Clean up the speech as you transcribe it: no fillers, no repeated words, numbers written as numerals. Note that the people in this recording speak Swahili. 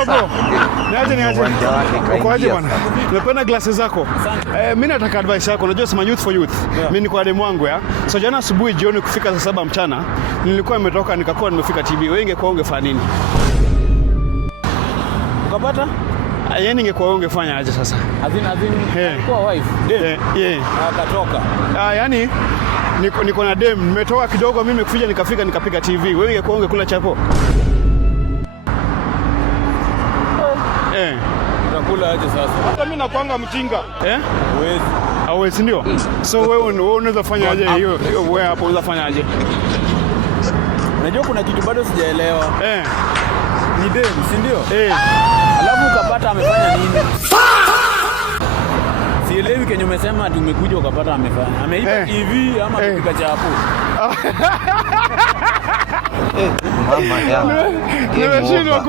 Hello bro. Niaje. Uko aje bwana? Nimependa glasses zako. Mimi nataka advice yako. Unajua sema youth for youth. Mimi niko na mwangu ya. So jana asubuhi jioni kufika saa 7 mchana nilikuwa nimetoka nikakuwa nimefika TB. Wewe ingekuwa ungefanya nini? Ukapata? Yaani ingekuwa ungefanya aje sasa? Kwa wife. Akatoka. Yaani niko na dem nimetoka kidogo mimi kuja nikapiga TV. Wewe ingekuwa ungekula chapo? Utakula aje sasa? Hata mimi nakwanga mjinga. Huwezi. Hawezi ndio. So wewe unaweza fanya aje hiyo? Wewe hapo unaweza fanya aje? Unajua kuna kitu bado sijaelewa. Ni dem, si ndio? Alafu ukapata amefanya nini? Sielewi kenye umesema ati umekuja ukapata amefanya. Ameiba TV ama amepika chapo. Mama ya. Nimeshindwa